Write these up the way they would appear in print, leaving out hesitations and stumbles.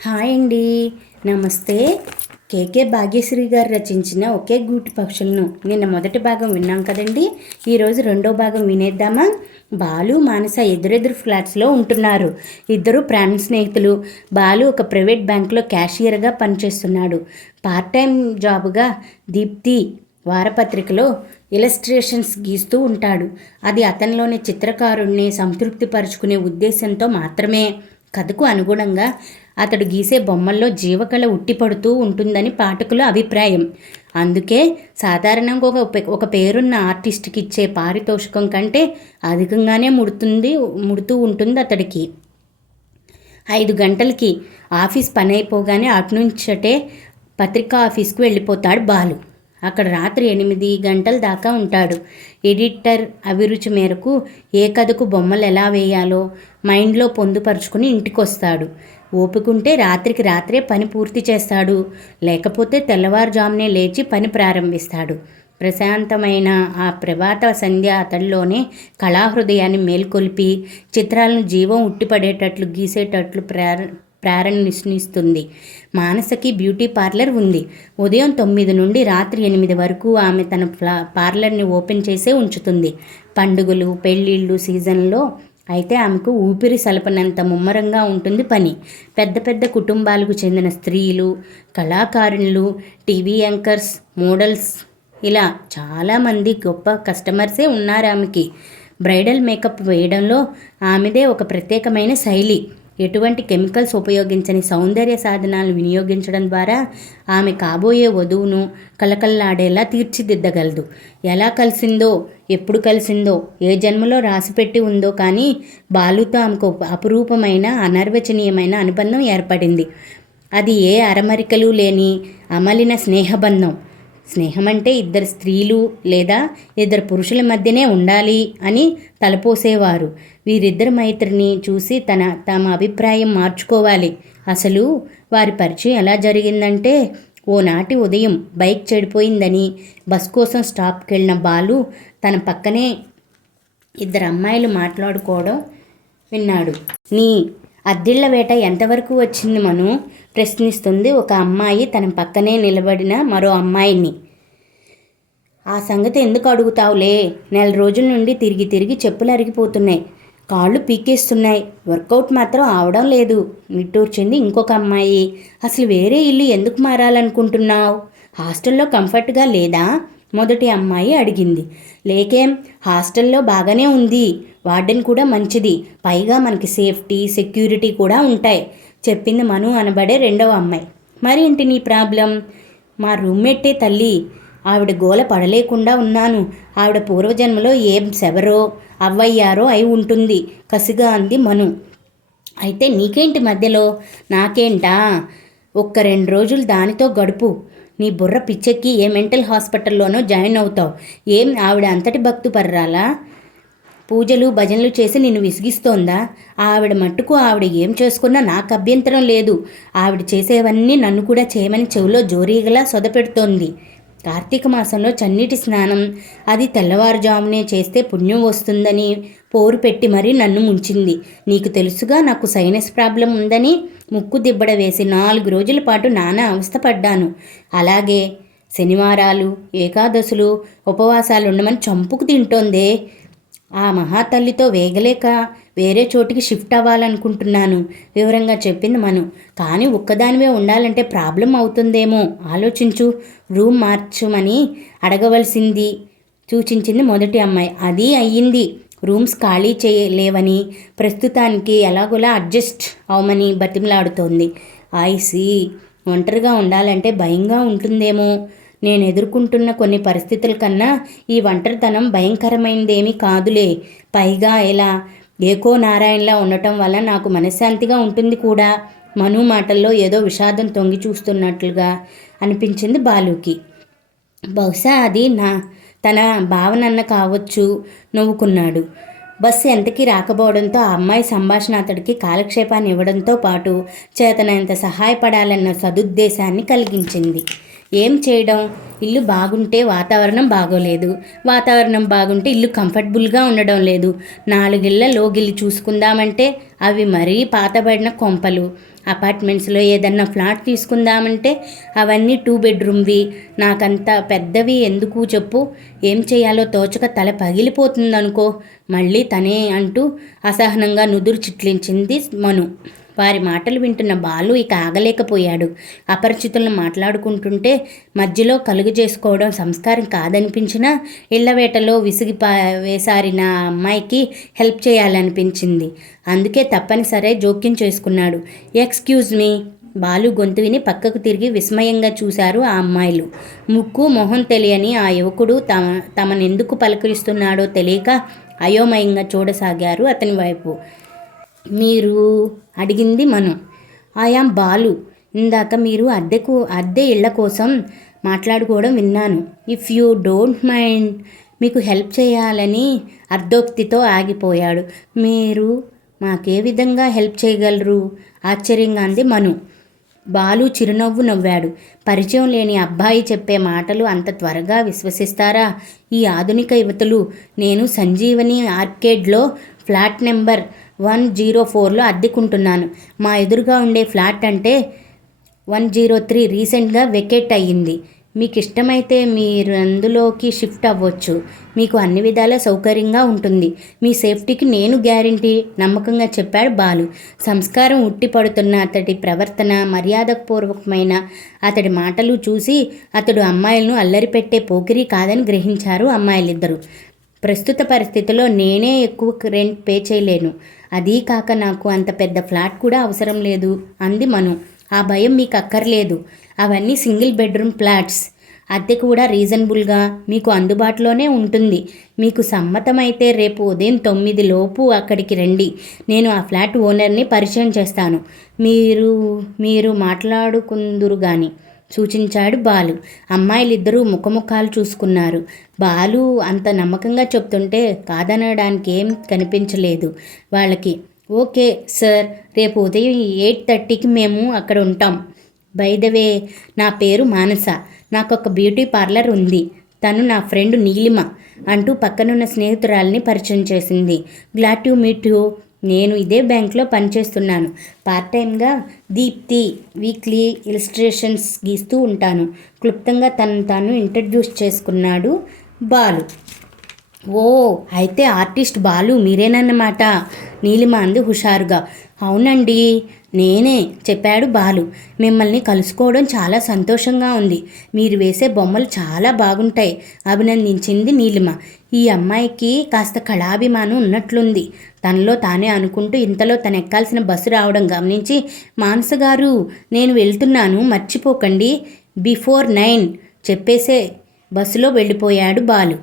Hi అండి, నమస్తే. కేకే భాగ్యశ్రీ గారు రచించిన ఒకే గూటి పక్షులను నిన్న మొదటి భాగం విన్నాం కదండి. ఈరోజు రెండో భాగం వినేద్దామా? బాలు, మానస ఎదురెదురు ఫ్లాట్స్లో ఉంటున్నారు. ఇద్దరు ప్రాణ స్నేహితులు. బాలు ఒక ప్రైవేట్ బ్యాంకులో క్యాషియర్గా పనిచేస్తున్నాడు. పార్ట్ టైం జాబుగా దీప్తి వారపత్రికలో ఇలస్ట్రేషన్స్ గీస్తూ ఉంటాడు. అది అతనిలోని చిత్రకారుణ్ణి సంతృప్తిపరుచుకునే ఉద్దేశంతో మాత్రమే. కథకు అనుగుణంగా అతడు గీసే బొమ్మల్లో జీవకళ ఉట్టిపడుతూ ఉంటుందని పాఠకుల అభిప్రాయం. అందుకే సాధారణంగా ఒక పేరున్న ఆర్టిస్ట్కి ఇచ్చే పారితోషికం కంటే అధికంగానే ముడుతూ ఉంటుంది అతడికి. 5 గంటలకి ఆఫీస్ పని అయిపోగానే అటునుంచటే పత్రికా ఆఫీస్కి వెళ్ళిపోతాడు బాలు. అక్కడ రాత్రి 8 గంటల దాకా ఉంటాడు. ఎడిటర్ అభిరుచి మేరకు ఏ కథకు బొమ్మలు ఎలా వేయాలో మైండ్లో పొందుపరుచుకుని ఇంటికొస్తాడు. ఓపికంటే రాత్రికి రాత్రే పని పూర్తి చేస్తాడు. లేకపోతే తెల్లవారుజామునే లేచి పని ప్రారంభిస్తాడు. ప్రశాంతమైన ఆ ప్రభాత సంధ్య అతడిలోనే కళాహృదయాన్ని మేల్కొల్పి చిత్రాలను జీవం ఉట్టిపడేటట్లు గీసేటట్లు ప్రారంభిస్తుంది. మానసకి బ్యూటీ పార్లర్ ఉంది. ఉదయం 9 నుండి రాత్రి 8 వరకు ఆమె తన పార్లర్ని ఓపెన్ చేసే ఉంచుతుంది. పండుగలు, పెళ్ళిళ్ళు సీజన్లో అయితే ఆమెకు ఊపిరి సలపనంత ముమ్మరంగా ఉంటుంది పని. పెద్ద పెద్ద కుటుంబాలకు చెందిన స్త్రీలు, కళాకారులు, టీవీ యాంకర్స్, మోడల్స్ ఇలా చాలామంది గొప్ప కస్టమర్సే ఉన్నారు ఆమెకి. బ్రైడల్ మేకప్ వేయడంలో ఆమెదే ఒక ప్రత్యేకమైన శైలి. ఎటువంటి కెమికల్స్ ఉపయోగించని సౌందర్య సాధనాలను వినియోగించడం ద్వారా ఆమె కాబోయే వధువును కళకళలాడేలా తీర్చిదిద్దగలదు. ఎలా కలిసిందో, ఎప్పుడు కలిసిందో, ఏ జన్మలో రాసిపెట్టి ఉందో కానీ బాలుతో ఆమెకు అపురూపమైన అనిర్వచనీయమైన అనుబంధం ఏర్పడింది. అది ఏ అరమరికలు లేని అమలిన స్నేహబంధం. స్నేహం అంటే 2 స్త్రీలు లేదా 2 పురుషుల మధ్యనే ఉండాలి అని తలపోసేవారు. వీరిద్దరి మైత్రిని చూసి తమ అభిప్రాయం మార్చుకోవాలి. అసలు వారి పరిచయం ఎలా జరిగిందంటే, ఓనాటి ఉదయం బైక్ చెడిపోయిందని బస్ కోసం స్టాప్కి వెళ్ళిన బాలు తన పక్కనే 2 అమ్మాయిలు మాట్లాడుకోవడం విన్నాడు. నీ అద్దిళ్ల వేట ఎంతవరకు వచ్చింది మను? ప్రశ్నిస్తుంది ఒక అమ్మాయి తన పక్కనే నిలబడిన మరో అమ్మాయిని. ఆ సంగతి ఎందుకు అడుగుతావులే? 4 రోజుల నుండి తిరిగి చెప్పులు అరిగిపోతున్నాయి, కాళ్ళు పీకేస్తున్నాయి, వర్కౌట్ మాత్రం అవడం లేదు నిట్టూర్చింది ఇంకొక అమ్మాయి. అసలు వేరే ఇల్లు ఎందుకు మారాలనుకుంటున్నావు? హాస్టల్లో కంఫర్ట్గా లేదా? మొదటి అమ్మాయి అడిగింది. లేకేం, హాస్టల్లో బాగానే ఉంది, వార్డెన్ కూడా మంచిది, పైగా మనకి సేఫ్టీ సెక్యూరిటీ కూడా ఉంటాయి చెప్పింది మను అనబడే రెండవ అమ్మాయి. మరేంటి నీ ప్రాబ్లం? మా రూమ్మేటే తల్లి, ఆవిడ గోల పడలేకుండా ఉన్నాను. ఆవిడ పూర్వజన్మలో ఏం శవరో అవ్వయ్యారో అయి ఉంటుంది కసిగా అంది మను. అయితే నీకేంటి మధ్యలో? నాకేంటా, ఒక్క 2 రోజులు దానితో గడుపు. నీ బుర్ర పిచ్చెక్కి ఏ మెంటల్ హాస్పిటల్లోనో జాయిన్ అవుతావు. ఏం ఆవిడ అంతటి భక్తు పర్రాలా? పూజలు భజనలు చేసి నిన్ను విసిగిస్తోందా? ఆవిడ మట్టుకు ఆవిడ ఏం చేసుకున్నా నాకు అభ్యంతరం లేదు. ఆవిడ చేసేవన్నీ నన్ను కూడా చేయమని చెవిలో జోరీగలా సొదపెడుతోంది. కార్తీక మాసంలో చన్నీటి స్నానం అది తెల్లవారుజామునే చేస్తే పుణ్యం వస్తుందని పోరు పెట్టి మరీ నన్ను ముంచింది. నీకు తెలుసుగా నాకు సైనస్ ప్రాబ్లం ఉందని ముక్కు దిబ్బడ వేసి 4 రోజుల పాటు నానా అవస్థపడ్డాను. అలాగే శనివారాలు, ఏకాదశులు ఉపవాసాలు ఉండమని చంపుకు తింటోందే. ఆ మహాతల్లితో వేగలేక వేరే చోటికి షిఫ్ట్ అవ్వాలనుకుంటున్నాను వివరంగా చెప్పింది మను. కానీ ఒక్కదానివే ఉండాలంటే ప్రాబ్లం అవుతుందేమో ఆలోచించు. రూమ్ మార్చమని అడగవలసింది సూచించింది మొదటి అమ్మాయి. అది అయ్యింది. రూమ్స్ ఖాళీ చేయలేవని ప్రస్తుతానికి ఎలాగోలా అడ్జస్ట్ అవమని బతిమలాడుతోంది. ఐసి ఒంటరిగా ఉండాలంటే భయంగా ఉంటుందేమో. నేను ఎదుర్కొంటున్న కొన్ని పరిస్థితుల కన్నా ఈ ఒంటరితనం భయంకరమైనదేమీ కాదులే. పైగా ఇలా ఏకో నారాయణలా ఉండటం వల్ల నాకు మనశ్శాంతిగా ఉంటుంది కూడా. మను మాటల్లో ఏదో విషాదం తొంగి చూస్తున్నట్లుగా అనిపించింది బాలుకి. బహుశా అది తన భావనన్న కావచ్చు నవ్వుకున్నాడు. బస్సు ఎంతకీ రాకపోవడంతో ఆ అమ్మాయి సంభాషణ అతడికి కాలక్షేపాన్ని ఇవ్వడంతో పాటు చేతనంత సహాయపడాలన్న సదుద్దేశాన్ని కలిగించింది. ఏం చేయడం, ఇల్లు బాగుంటే వాతావరణం బాగోలేదు, వాతావరణం బాగుంటే ఇల్లు కంఫర్టబుల్గా ఉండడం లేదు. 4 ఇళ్ల లోగిల్లు చూసుకుందామంటే అవి మరీ పాతబడిన కొంపలు. అపార్ట్మెంట్స్లో ఏదన్నా ఫ్లాట్ తీసుకుందామంటే అవన్నీ 2 బెడ్రూమ్వి. నాకంత పెద్దవి ఎందుకు చెప్పు, ఏం చేయాలో తోచక తల పగిలిపోతుందనుకో మళ్ళీ తనే అంటూ అసహనంగా నుదురు చిట్లించింది మను. వారి మాటలు వింటున్న బాలు ఇక ఆగలేకపోయాడు. అపరిచితులను మాట్లాడుకుంటుంటే మధ్యలో కలుగు చేసుకోవడం సంస్కారం కాదనిపించినా ఇళ్లవేటలో వేసారిన అమ్మాయికి హెల్ప్ చేయాలనిపించింది. అందుకే తప్పనిసరి జోక్యం చేసుకున్నాడు. Excuse me. బాలు గొంతు విని పక్కకు తిరిగి విస్మయంగా చూశారు ఆ అమ్మాయిలు. ముక్కు మొహం తెలియని ఆ యువకుడు తమనెందుకు పలకరిస్తున్నాడో తెలియక అయోమయంగా చూడసాగారు అతని వైపు. మీరు అడిగింది మను. ఆయాం బాలు. ఇందాక మీరు అద్దె ఇళ్ల కోసం మాట్లాడుకోవడం విన్నాను. ఇఫ్ యూ డోంట్ మైండ్, మీకు హెల్ప్ చేయాలని అర్ధోక్తితో ఆగిపోయాడు. మీరు మాకే విధంగా హెల్ప్ చేయగలరు? ఆశ్చర్యంగా అంది మను. బాలు చిరునవ్వు నవ్వాడు. పరిచయం లేని అబ్బాయి చెప్పే మాటలు అంత త్వరగా విశ్వసిస్తారా ఈ ఆధునిక యువతులు? నేను సంజీవని ఆర్కేడ్లో ఫ్లాట్ నెంబర్ 104లో అద్దెకుంటున్నాను. మా ఎదురుగా ఉండే ఫ్లాట్ అంటే 103 రీసెంట్గా వెకేట్ అయ్యింది. మీకు ఇష్టమైతే మీరు అందులోకి షిఫ్ట్ అవ్వచ్చు. మీకు అన్ని విధాల సౌకర్యంగా ఉంటుంది. మీ సేఫ్టీకి నేను గ్యారంటీ, నమ్మకంగా చెప్పాడు బాలు. సంస్కారం ఉట్టిపడుతున్న అతడి ప్రవర్తన, మర్యాదపూర్వకమైన అతడి మాటలు చూసి అతడు అమ్మాయిలను అల్లరిపెట్టే పోకిరి కాదని గ్రహించారు అమ్మాయిలిద్దరూ. ప్రస్తుత పరిస్థితిలో నేనే ఎక్కువ రెంట్ పే చేయలేను. అదీ కాక నాకు అంత పెద్ద ఫ్లాట్ కూడా అవసరం లేదు అంది మను. ఆ భయం మీకు అక్కర్లేదు. అవన్నీ సింగిల్ బెడ్రూమ్ ఫ్లాట్స్. అద్దె కూడా రీజనబుల్గా మీకు అందుబాటులోనే ఉంటుంది. మీకు సమ్మతమైతే రేపు ఉదయం 9 లోపు అక్కడికి రండి. నేను ఆ ఫ్లాట్ ఓనర్ని పరిచయం చేస్తాను. మీరు మాట్లాడుకుందురు గాని సూచించాడు బాలు. అమ్మాయిలిద్దరూ ముఖముఖాలు చూసుకున్నారు. బాలు అంత నమ్మకంగా చెప్తుంటే కాదనడానికి ఏం కనిపించలేదు వాళ్ళకి. ఓకే సార్, రేపు ఉదయం 8:30కి మేము అక్కడ ఉంటాం. బై ద వే, నా పేరు మానస. నాకొక బ్యూటీ పార్లర్ ఉంది. తను నా ఫ్రెండ్ నీలిమ అంటూ పక్కనున్న స్నేహితురాల్ని పరిచయం చేసింది. Glad to meet you. నేను ఇదే బ్యాంక్లో పనిచేస్తున్నాను. పార్ట్ టైంగా దీప్తి వీక్లీ ఇలిస్ట్రేషన్స్ గీస్తూ ఉంటాను. క్లుప్తంగా తాను ఇంట్రడ్యూస్ చేసుకున్నాడు బాలు. ఓ, అయితే ఆర్టిస్ట్ బాలు మీరేనన్నమాట, నీలిమ అంది హుషారుగా. అవునండి, నేనే చెప్పాడు బాలు. మిమ్మల్ని కలుసుకోవడం చాలా సంతోషంగా ఉంది. మీరు వేసే బొమ్మలు చాలా బాగుంటాయి అభినందించింది నీలిమ. ఈ అమ్మాయికి కాస్త కళాభిమానం ఉన్నట్లుంది తనలో తానే అనుకుంటూ ఇంతలో తను ఎక్కాల్సిన బస్సు రావడం గమనించి, మానస గారు నేను వెళ్తున్నాను, మర్చిపోకండి, బిఫోర్ 9 చెప్పేసే బస్సులో వెళ్ళిపోయాడు బాలు.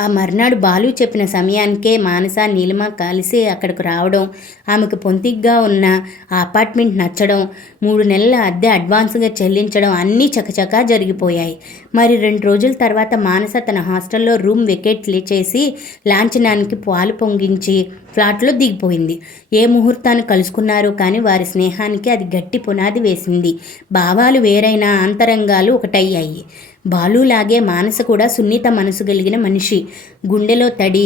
ఆ మర్నాడు బాలు చెప్పిన సమయానికే మానస నీలిమ కలిసి అక్కడికి రావడం, ఆమెకు పొంతిగ్గా ఉన్న ఆ అపార్ట్మెంట్ నచ్చడం, 3 నెలల అద్దె అడ్వాన్స్గా చెల్లించడం అన్నీ చకచకా జరిగిపోయాయి. మరి 2 రోజుల తర్వాత మానస తన హాస్టల్లో రూమ్ వెకేట్ చేసి లాంఛనానికి పాలు పొంగించి ఫ్లాట్లో దిగిపోయింది. ఏ ముహూర్తాన్ని కలుసుకున్నారో కానీ వారి స్నేహానికి అది గట్టి పునాది వేసింది. భావాలు వేరైనా అంతరంగాలు ఒకటయ్యాయి. బాలులాగే మానస కూడా సున్నిత మనసు కలిగిన మనిషి. గుండెలో తడి,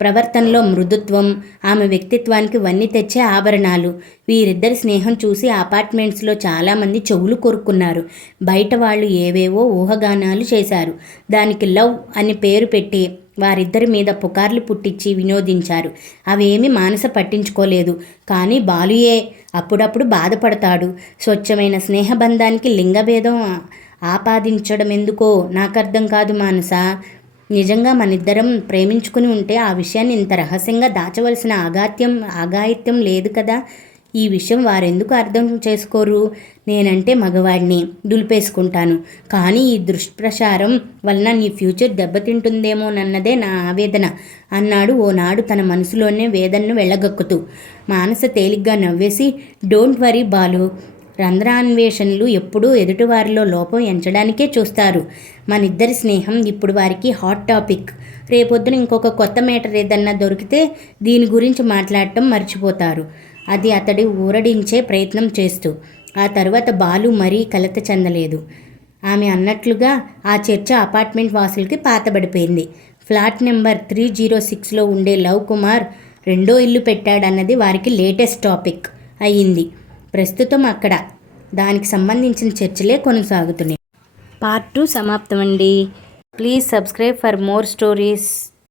ప్రవర్తనలో మృదుత్వం, ఆమె వ్యక్తిత్వానికి వన్ని తెచ్చే ఆభరణాలు. వీరిద్దరి స్నేహం చూసి అపార్ట్మెంట్స్లో చాలామంది చెవులు కొరుక్కున్నారు. బయట వాళ్ళు ఏవేవో ఊహగానాలు చేశారు. దానికి లవ్ అని పేరు పెట్టి వారిద్దరి మీద పుకార్లు పుట్టించి వినోదించారు. అవేమీ మానస పట్టించుకోలేదు. కానీ బాలుయే అప్పుడప్పుడు బాధపడతాడు. స్వచ్ఛమైన స్నేహబంధానికి లింగభేదం ఆపాదించడం ఎందుకో నాకర్థం కాదు మానస. నిజంగా మనిద్దరం ప్రేమించుకుని ఉంటే ఆ విషయాన్ని ఇంత రహస్యంగా దాచవలసిన ఆగాయిత్యం లేదు కదా. ఈ విషయం వారెందుకు అర్థం చేసుకోరు? నేనంటే మగవాడిని, దులిపేసుకుంటాను. కానీ ఈ దుష్ప్రచారం వలన నీ ఫ్యూచర్ దెబ్బతింటుందేమోనన్నదే నా ఆవేదన అన్నాడు ఓనాడు తన మనసులోనే వేదనను వెళ్ళగక్కుతూ. మానస తేలిగ్గా నవ్వేసి, డోంట్ వరీ బాలు, రంధ్రాన్వేషణలు ఎప్పుడూ ఎదుటివారిలో లోపం ఎంచడానికే చూస్తారు. మనిద్దరి స్నేహం ఇప్పుడు వారికి హాట్ టాపిక్. రేపొద్దున ఇంకొక కొత్త మేటర్ ఏదన్నా దొరికితే దీని గురించి మాట్లాడటం మర్చిపోతారు. అది అతడి ఊరడించే ప్రయత్నం చేస్తూ. ఆ తర్వాత బాలు మరీ కలత చెందలేదు. ఆమె అన్నట్లుగా ఆ చర్చ అపార్ట్మెంట్ వాసులకి పాతబడిపోయింది. ఫ్లాట్ నెంబర్ 306లో ఉండే లవ్ కుమార్ రెండో ఇల్లు పెట్టాడన్నది వారికి లేటెస్ట్ టాపిక్ అయ్యింది. ప్రస్తుతం అక్కడ దానికి సంబంధించిన చర్చలే కొనసాగుతున్నాయి. పార్ట్ 2 సమాప్తం అండి. Please subscribe for more stories.